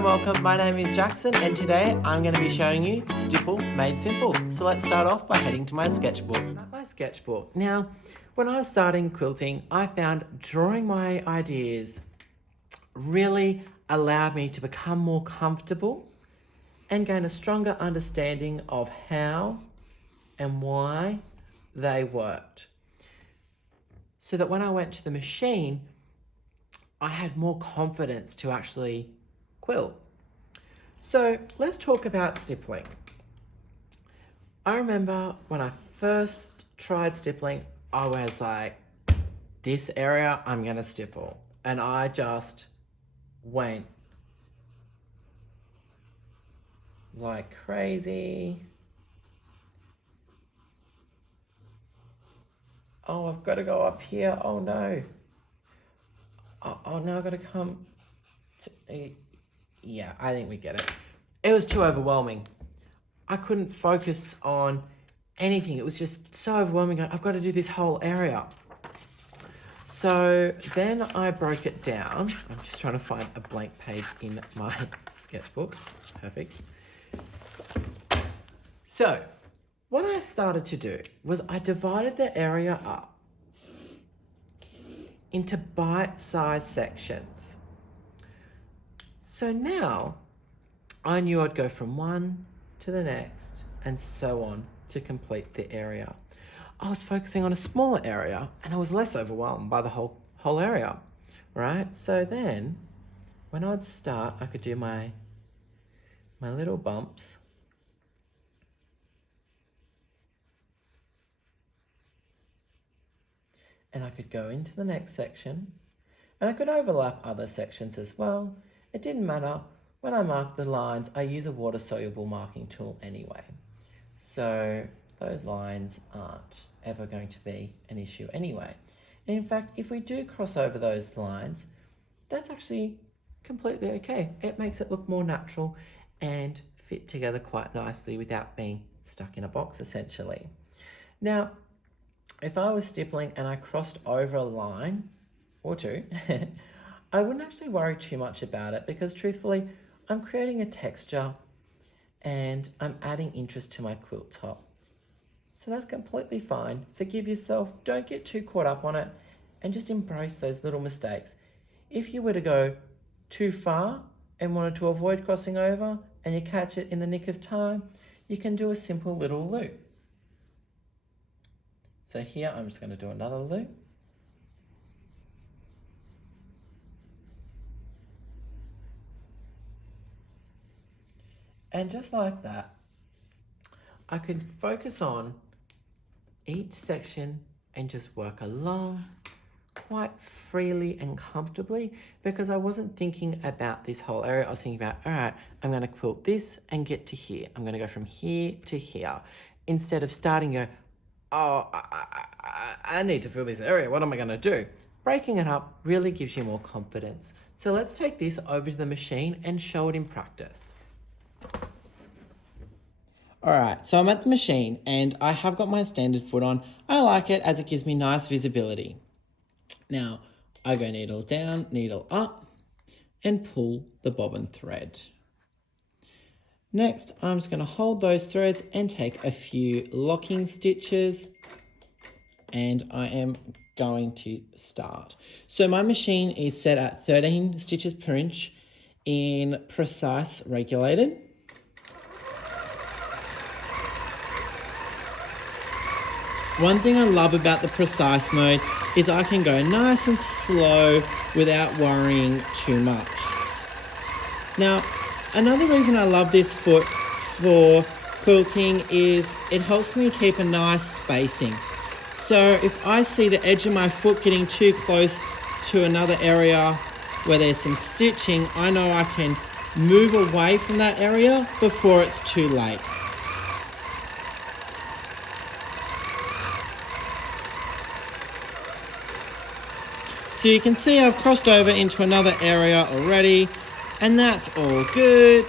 and welcome. My name is Jackson and today I'm going to be showing you Stipple made simple. So let's start off by heading to my sketchbook. My sketchbook. Now, when I was starting quilting, I found drawing my ideas really allowed me to become more comfortable and gain a stronger understanding of how and why they worked. So that when I went to the machine, I had more confidence to actually quilt. So let's talk about stippling. I remember when I first tried stippling, I was like, this area I'm gonna stipple. And I just went like crazy. Oh, I've got to go up here. Oh no. Oh no, I've got to come to... Yeah, I think we get it. It was too overwhelming. I couldn't focus on anything. It was just so overwhelming. I've got to do this whole area. So then I broke it down. I'm just trying to find a blank page in my sketchbook. Perfect. So what I started to do was I divided the area up into bite-sized sections. So now I knew I'd go from one to the next and so on to complete the area. I was focusing on a smaller area and I was less overwhelmed by the whole area, right? So then when I'd start, I could do my little bumps. And I could go into the next section and I could overlap other sections as well. It didn't matter. When I marked the lines, I use a water-soluble marking tool anyway. So those lines aren't ever going to be an issue anyway. And in fact, if we do cross over those lines, that's actually completely okay. It makes it look more natural and fit together quite nicely without being stuck in a box essentially. Now, if I was stippling and I crossed over a line or two, I wouldn't actually worry too much about it because truthfully, I'm creating a texture and I'm adding interest to my quilt top. So that's completely fine. Forgive yourself, don't get too caught up on it and just embrace those little mistakes. If you were to go too far and wanted to avoid crossing over and you catch it in the nick of time, you can do a simple little loop. So here I'm just going to do another loop. And just like that, I could focus on each section and just work along quite freely and comfortably because I wasn't thinking about this whole area. I was thinking about, all right, I'm going to quilt this and get to here. I'm going to go from here to here. Instead of starting go, oh, I need to fill this area. What am I going to do? Breaking it up really gives you more confidence. So let's take this over to the machine and show it in practice. All right, so I'm at the machine and I have got my standard foot on. I like it as it gives me nice visibility. Now, I go needle down, needle up, and pull the bobbin thread. Next, I'm just going to hold those threads and take a few locking stitches and I am going to start. So my machine is set at 13 stitches per inch in precise regulated. One thing I love about the precise mode is I can go nice and slow without worrying too much. Now, another reason I love this foot for quilting is it helps me keep a nice spacing. So if I see the edge of my foot getting too close to another area where there's some stitching, I know I can move away from that area before it's too late. So you can see I've crossed over into another area already, and that's all good.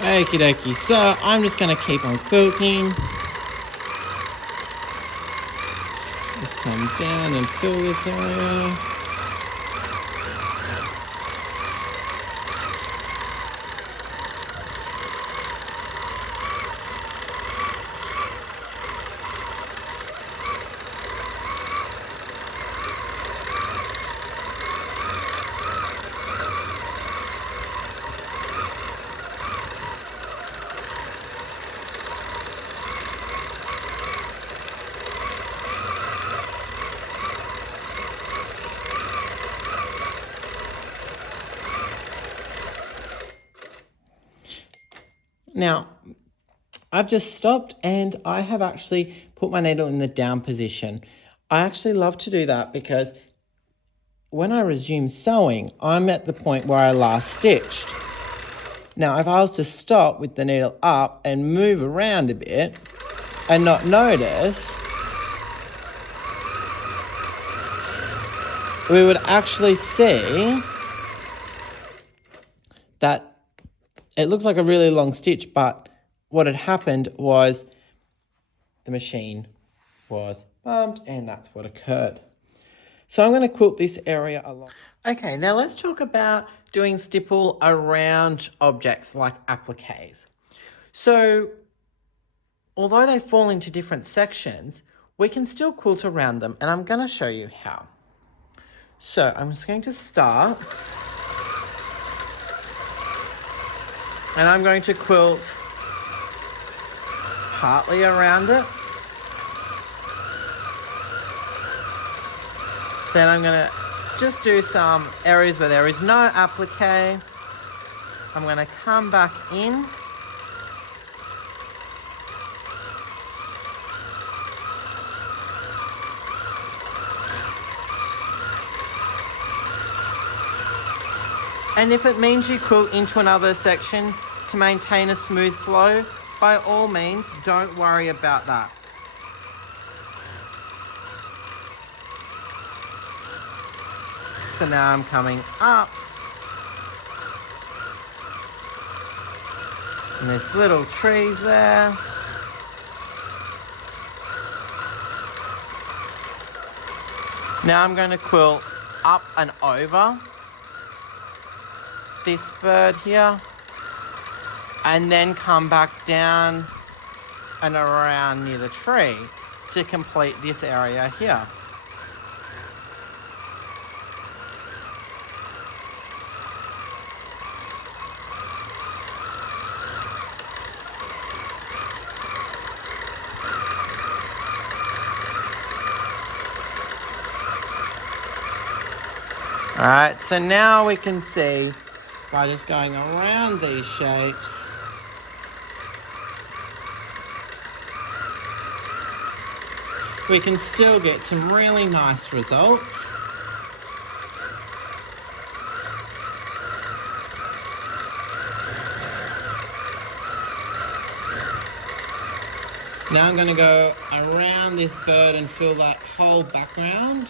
Okie dokie, so I'm just going to keep on quilting. Just come down and fill this area. Now, I've just stopped and I have actually put my needle in the down position. I actually love to do that because when I resume sewing, I'm at the point where I last stitched. Now, if I was to stop with the needle up and move around a bit and not notice, we would actually see that it looks like a really long stitch, but what had happened was the machine was bumped and that's what occurred. So I'm going to quilt this area along. Okay, now let's talk about doing stipple around objects like appliques. So although they fall into different sections, we can still quilt around them, and I'm going to show you how. So I'm just going to start, and I'm going to quilt partly around it. Then I'm going to just do some areas where there is no applique. I'm going to come back in. And if it means you quilt into another section to maintain a smooth flow, by all means, don't worry about that. So now I'm coming up. And there's little trees there. Now I'm going to quilt up and over this bird here, and then come back down and around near the tree to complete this area here. Alright, so now we can see by just going around these shapes, we can still get some really nice results. Now I'm going to go around this bird and fill that whole background.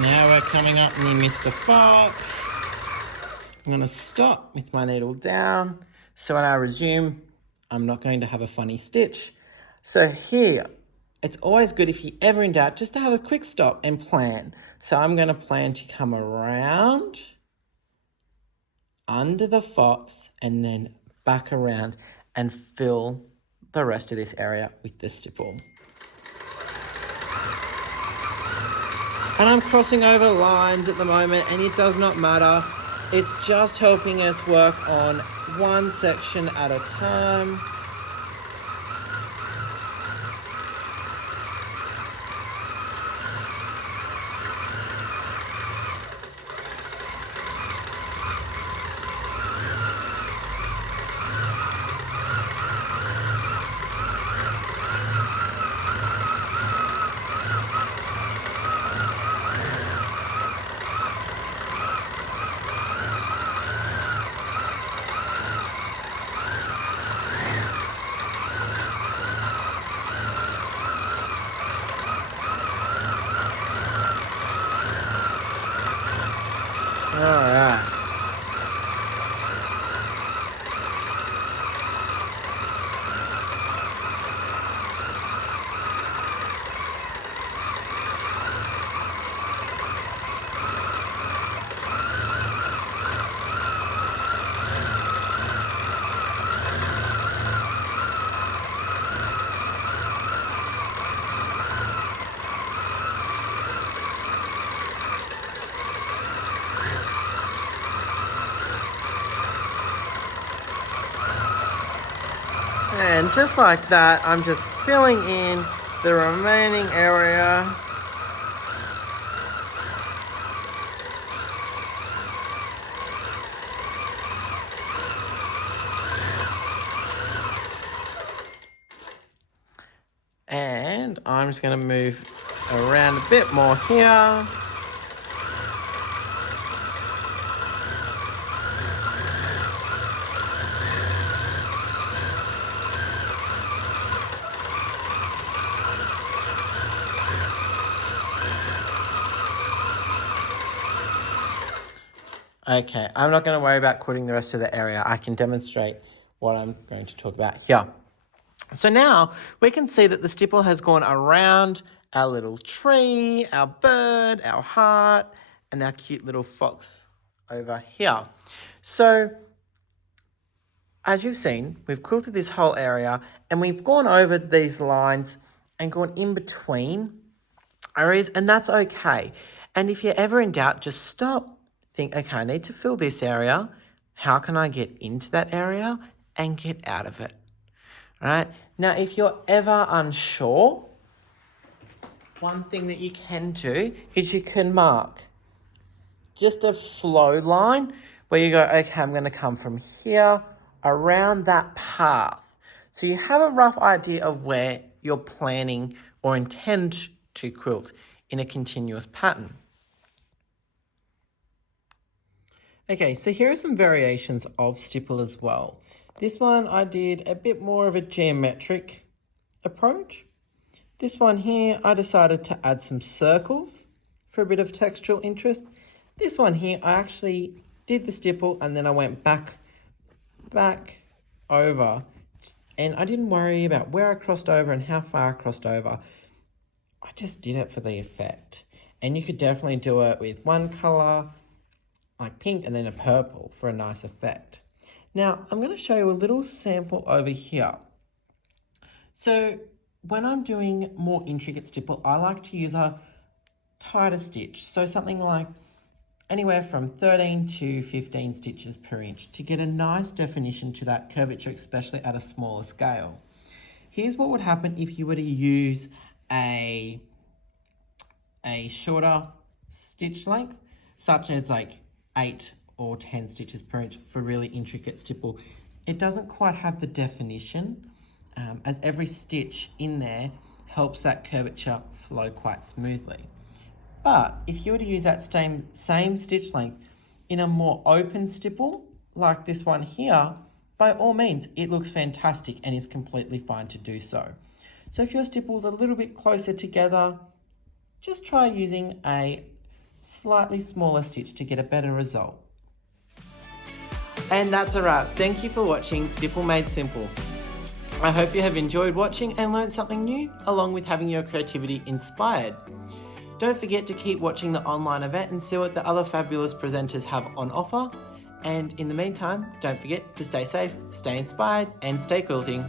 Now we're coming up near Mr. Fox. I'm going to stop with my needle down, so when I resume, I'm not going to have a funny stitch. So here, it's always good if you're ever in doubt, just to have a quick stop and plan. So I'm going to plan to come around, under the fox, and then back around and fill the rest of this area with the stipple. And I'm crossing over lines at the moment, and it does not matter. It's just helping us work on one section at a time. Alright. And just like that, I'm just filling in the remaining area. And I'm just going to move around a bit more here. Okay, I'm not going to worry about quilting the rest of the area. I can demonstrate what I'm going to talk about here. So now we can see that the stipple has gone around our little tree, our bird, our heart, and our cute little fox over here. So as you've seen, we've quilted this whole area and we've gone over these lines and gone in between areas, and that's okay. And if you're ever in doubt, just stop. Think, okay, I need to fill this area. How can I get into that area and get out of it? All right. Now, if you're ever unsure, one thing that you can do is you can mark just a flow line where you go, okay, I'm going to come from here around that path. So you have a rough idea of where you're planning or intend to quilt in a continuous pattern. Okay, so here are some variations of stipple as well. This one I did a bit more of a geometric approach. This one here, I decided to add some circles for a bit of textural interest. This one here, I actually did the stipple and then I went back over, and I didn't worry about where I crossed over and how far I crossed over. I just did it for the effect. And you could definitely do it with one color, like pink, and then a purple for a nice effect. Now, I'm going to show you a little sample over here. So when I'm doing more intricate stipple, I like to use a tighter stitch. So something like anywhere from 13 to 15 stitches per inch to get a nice definition to that curvature, especially at a smaller scale. Here's what would happen if you were to use a shorter stitch length, such as like 8 or 10 stitches per inch for really intricate stipple. It doesn't quite have the definition, as every stitch in there helps that curvature flow quite smoothly. But if you were to use that same stitch length in a more open stipple, like this one here, by all means, it looks fantastic and is completely fine to do so. So if your stipple's a little bit closer together, just try using a slightly smaller stitch to get a better result. And that's a wrap. Thank you for watching Stipple Made Simple. I hope you have enjoyed watching and learned something new, along with having your creativity inspired. Don't forget to keep watching the online event and see what the other fabulous presenters have on offer. And in the meantime, don't forget to stay safe, stay inspired, and stay quilting.